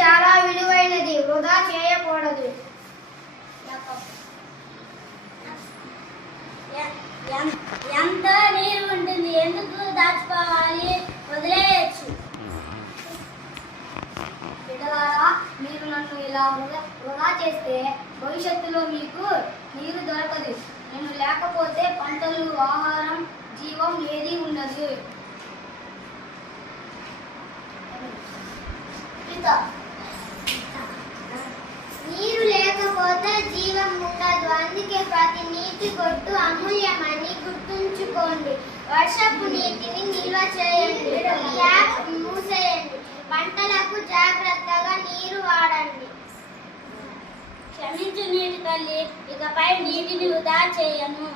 చాలా విలువైనది, వృధా చేయకూడదు. ఎంత నీరు ఉంటుంది, ఎందుకు దాచుకోవాలి, వదిలేయచ్చు. బిడ్డలారా, మీరు నన్ను ఇలా వృధా చేస్తే భవిష్యత్తులో మీకు నీరు దొరకదు. నేను లేకపోతే పంటలు, ఆహారం, జీవం ఏది ఉండదు. నీరు లేకపోతే జీవం ఉండదు. అందుకే ప్రతి నీటి బొట్టు అమూల్యమని గుర్తుంచుకోండి. వర్షపు నీటిని నిల్వ చేయండి, ట్యాప్ మూసేయండి. పంటలకు జాగ్రత్తగా నీరు వాడండి. క్షమించు నీటి తల్లి, ఇకపై నీటిని వృధా చేయను.